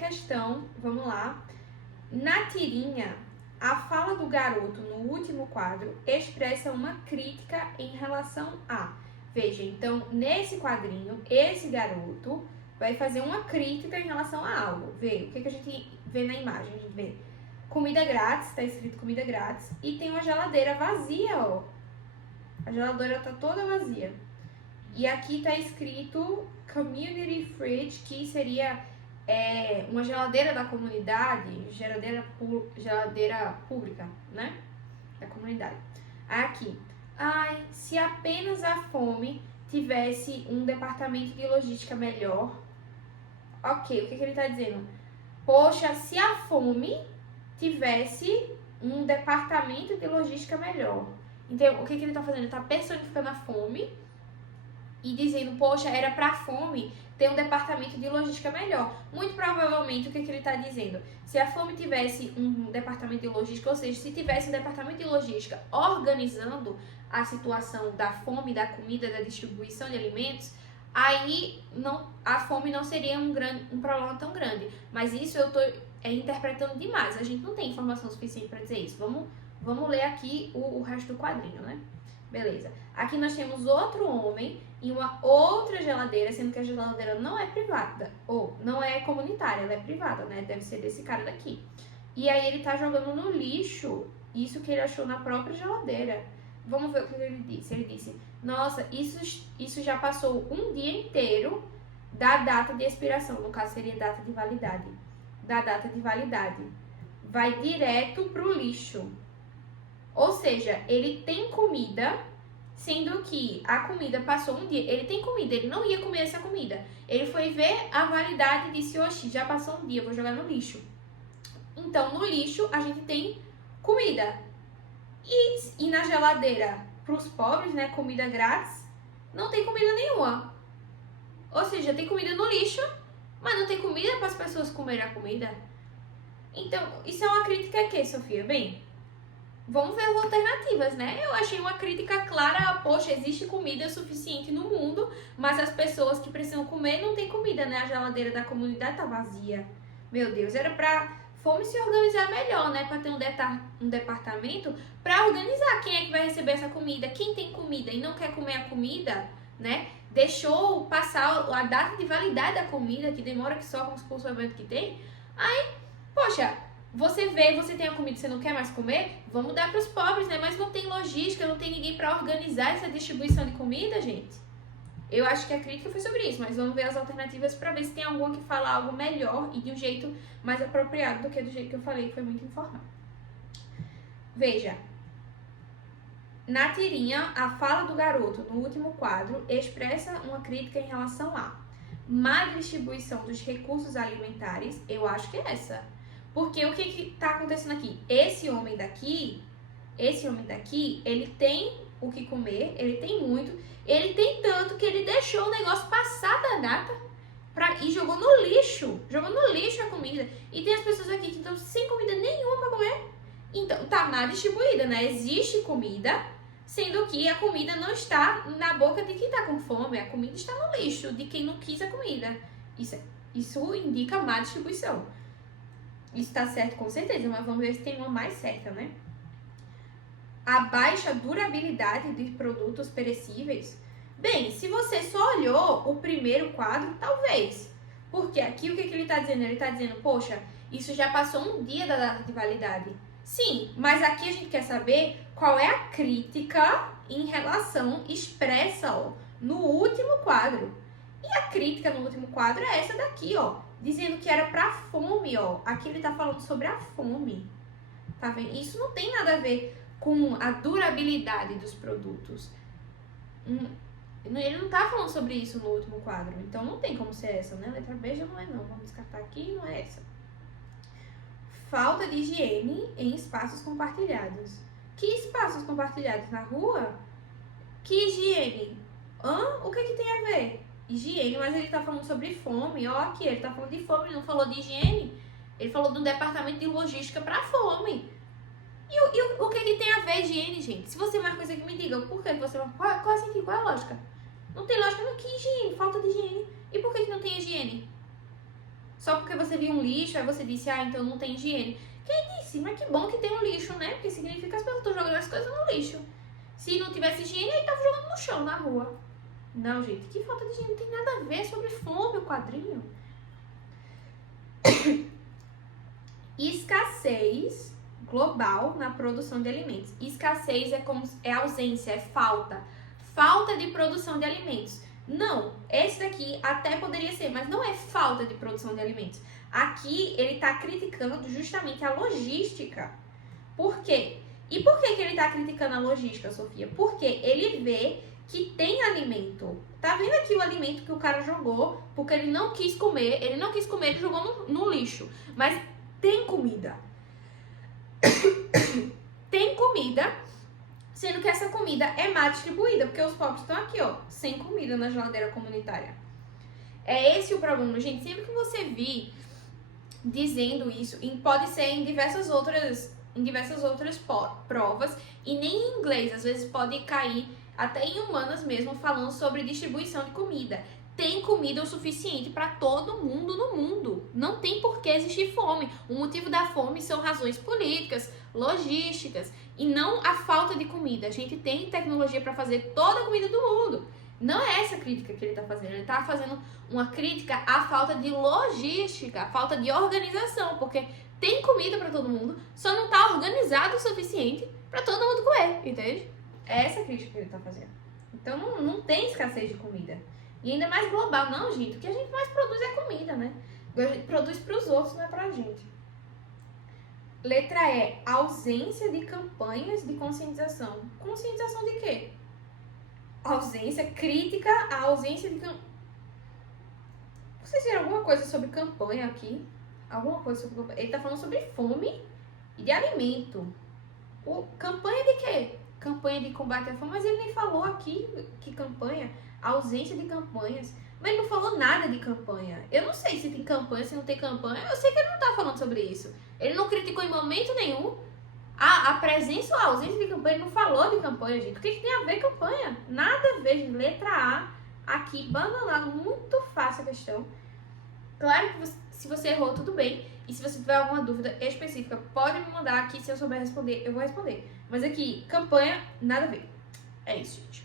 questão, vamos lá. Na tirinha, a fala do garoto no último quadro expressa uma crítica em relação a. Veja, então, nesse quadrinho, esse garoto vai fazer uma crítica em relação a algo. Vê, o que a gente vê na imagem? A gente vê comida grátis, tá escrito comida grátis, e tem uma geladeira vazia, ó. A geladeira tá toda vazia. E aqui tá escrito community fridge, que seria uma geladeira da comunidade, geladeira pública, né? Da comunidade. Aqui. Ai, se apenas a fome tivesse um departamento de logística melhor. Ok, o que ele tá dizendo? Poxa, se a fome tivesse um departamento de logística melhor. Então, o que ele tá fazendo? Ele tá personificando a fome e dizendo, poxa, era pra fome ter um departamento de logística melhor. Muito provavelmente, o que ele está dizendo? Se a fome tivesse um departamento de logística, ou seja, se tivesse um departamento de logística organizando a situação da fome, da comida, da distribuição de alimentos, aí a fome não seria um problema tão grande. Mas isso eu estou interpretando demais. A gente não tem informação suficiente para dizer isso. Vamos ler aqui o resto do quadrinho, né? Beleza. Aqui nós temos outro homem em uma outra geladeira, sendo que a geladeira não é privada, ou não é comunitária, ela é privada, né? Deve ser desse cara daqui. E aí ele tá jogando no lixo isso que ele achou na própria geladeira. Vamos ver o que ele disse. Ele disse, nossa, isso já passou um dia inteiro da data de expiração, no caso seria data de validade. Da data de validade. Vai direto pro lixo. Ou seja, ele tem comida, sendo que a comida passou um dia. Ele tem comida, ele não ia comer essa comida. Ele foi ver a validade e disse, oxi, já passou um dia, vou jogar no lixo. Então, no lixo, a gente tem comida. E na geladeira, pros pobres, né, comida grátis, não tem comida nenhuma. Ou seja, tem comida no lixo, mas não tem comida para as pessoas comerem a comida. Então, isso é uma crítica a quê, Sofia? Bem, vamos ver as alternativas, né? Eu achei uma crítica clara, poxa, existe comida suficiente no mundo, mas as pessoas que precisam comer não têm comida, né? A geladeira da comunidade tá vazia. Meu Deus, era pra fome se organizar melhor, né? Pra ter um departamento pra organizar quem é que vai receber essa comida, quem tem comida e não quer comer a comida, né? Deixou passar a data de validade da comida, que demora que só com os possuídos que tem. Aí, poxa, você tem a comida e você não quer mais comer? Vamos dar para os pobres, né? Mas não tem logística, não tem ninguém para organizar essa distribuição de comida, gente. Eu acho que a crítica foi sobre isso, mas vamos ver as alternativas para ver se tem alguma que fala algo melhor e de um jeito mais apropriado do que do jeito que eu falei, que foi muito informal. Veja, na tirinha, a fala do garoto no último quadro expressa uma crítica em relação à má distribuição dos recursos alimentares. Eu acho que é essa. Porque o que tá acontecendo aqui? Esse homem daqui, ele tem o que comer, ele tem muito, ele tem tanto que ele deixou o negócio passar da data e jogou no lixo a comida. E tem as pessoas aqui que estão sem comida nenhuma para comer. Então, tá mal distribuída, né? Existe comida, sendo que a comida não está na boca de quem tá com fome, a comida está no lixo de quem não quis a comida. Isso indica má distribuição. Isso tá certo com certeza, mas vamos ver se tem uma mais certa, né? A baixa durabilidade de produtos perecíveis. Bem, se você só olhou o primeiro quadro, talvez. Porque aqui o que ele tá dizendo? Ele tá dizendo, poxa, isso já passou um dia da data de validade. Sim, mas aqui a gente quer saber qual é a crítica em relação expressa, ó, no último quadro. E a crítica no último quadro é essa daqui, ó. Dizendo que era pra fome, ó. Aqui ele tá falando sobre a fome. Tá vendo? Isso não tem nada a ver com a durabilidade dos produtos. Ele não tá falando sobre isso no último quadro. Então não tem como ser essa, né? Letra B já não é não. Vamos descartar aqui, não é essa. Falta de higiene em espaços compartilhados. Que espaços compartilhados? Na rua? Que higiene? O que tem a ver? Higiene, mas ele tá falando sobre fome. Ó, aqui, ele tá falando de fome, ele não falou de higiene. Ele falou de um departamento de logística pra fome. E o que tem a ver higiene, gente? Se você tem mais coisa que me diga, por que você... Qual é sentido? Qual é a lógica? Não tem lógica no que higiene, falta de higiene. E por que não tem higiene? Só porque você viu um lixo, aí você disse, então não tem higiene. Quem disse? Mas que bom que tem um lixo, né? Porque significa que as pessoas estão jogando as coisas no lixo. Se não tivesse higiene, aí tava jogando no chão, na rua. Não, gente, que falta de higiene, não tem nada a ver sobre fome o quadrinho. Escassez global na produção de alimentos. Escassez é ausência, é falta. Falta de produção de alimentos. Não, esse daqui até poderia ser, mas não é falta de produção de alimentos. Aqui ele está criticando justamente a logística. Por quê? E por que ele está criticando a logística, Sofia? Porque ele vê que tem alimento. Tá vendo aqui o alimento que o cara jogou, porque ele não quis comer, ele jogou no lixo. Mas tem comida. Tem comida, sendo que essa comida é má distribuída, porque os pobres estão aqui, ó, sem comida na geladeira comunitária. É esse o problema, gente. Sempre que você vir dizendo isso, e pode ser em diversas outras provas, e nem em inglês, às vezes pode cair até em humanas mesmo, falando sobre distribuição de comida. Tem comida o suficiente para todo mundo no mundo. Não tem por que existir fome. O motivo da fome são razões políticas, logísticas, e não a falta de comida. A gente tem tecnologia para fazer toda a comida do mundo. Não é essa a crítica que ele está fazendo. Ele está fazendo uma crítica à falta de logística, à falta de organização, porque tem comida para todo mundo, só não está organizado o suficiente para todo mundo comer, entende? É essa a crítica que ele está fazendo. Então não tem escassez de comida. E ainda mais global. Não, gente, o que a gente mais produz é comida, né? A gente produz para os outros, não é pra gente. Letra E, ausência de campanhas de conscientização. Conscientização de quê? Ausência, crítica à ausência de campanha. Vocês viram alguma coisa sobre campanha aqui? Alguma coisa sobre campanha? Ele tá falando sobre fome e de alimento. Campanha de quê? Campanha de combate à fome, mas ele nem falou aqui que campanha, ausência de campanhas. Mas ele não falou nada de campanha. Eu não sei se tem campanha, se não tem campanha. Eu sei que ele não tá falando sobre isso. Ele não criticou em momento nenhum a presença ou a ausência de campanha. Ele não falou de campanha, gente. O que tem a ver campanha? Nada a ver, gente. Letra A, aqui, bananado. Muito fácil a questão. Claro que se você errou, tudo bem. E se você tiver alguma dúvida específica, pode me mandar aqui. Se eu souber responder, eu vou responder. Mas aqui, campanha, nada a ver. É isso, gente.